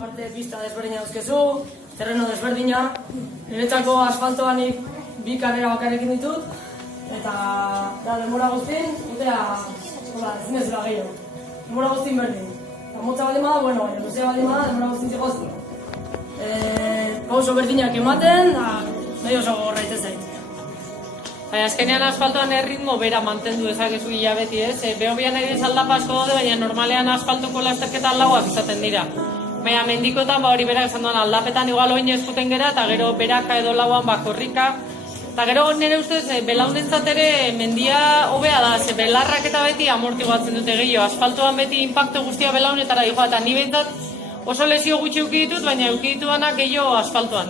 aparte pista desberdina dauzkezu, terreno desberdina. Niretzako asfaltoanik 2 karrera bakarrekin ditut, eta denbora guztin, ezin ez da gehiago. Denbora guztin berdin. Motza baldin bada, bueno, baina luzea baldin bada, denbora guztin zigozti. Pauso berdinak ematen, medio oso gogorra zait. Baina azkenean asfaltoan erritmo bera mantendu dezakezu hilabeti, ez? Behobian ere aldapa asko daude, baina normalean asfaltoko lasterketa lauak izaten dira. Baina mendikotan hori berak esan duan aldapetan igual oin eskuten gera, eta gero beraka edo lauan korrika. Eta gero nire ustez, belaunentzat ere mendia hobea da, ze belarrak eta beti amortiguatzen dute gehiago. Asfaltoan beti inpaktu guztia belaunetara dihoa, eta ni behintzat oso lesio gutxi euki ditut, baina euki ditudanak gehiago asfaltoan.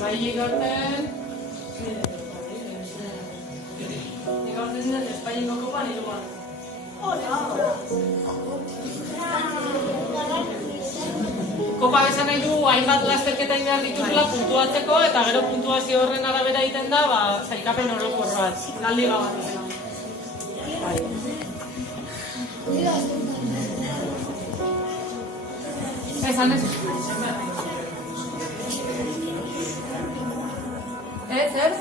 Maili gorten... Gorten zen Espainiko kopan iruan. Kopa bezan nahi du hainbat lasterketa behar dituzula puntuatzeko, eta gero puntuazio horren arabera egiten da, sailkapen orokor bat, galdiga bat. Esan ez? Zer?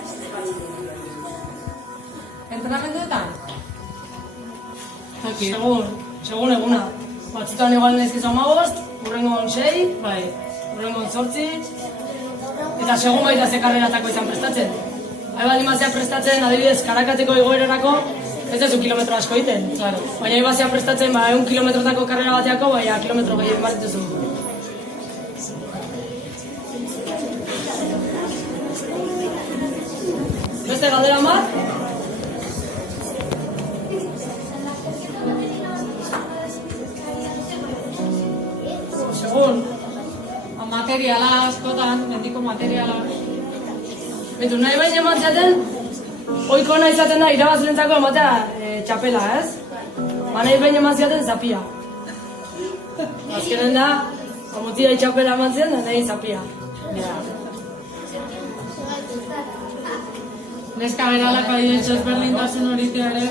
Entrenamenduetan? Segun eguna. Batzutan igual nahizkizu 15, hurrengon 6, hurrengon 8, eta segun baita ze karreratako izan prestatzen. Baldin bazea prestatzen, adibidez, Karakateko igoerarako, ez dezu kilometro asko egiten. Baina bazea prestatzen, 1 kilometrotako karrera bateako, kilometro gehien bat dituzu. Beste galdera bat? Segun? Materiala askotan, mendiko materiala. Betu, nahi baina ematzeaten, oiko nahi izaten da irabazlentzako ematea txapela, ez? Nahi baina ematzeaten zapia. Azkenen da, amotia txapela ematzean, nahi zapia. Neska beralako adibidez berdintasun horitea ere.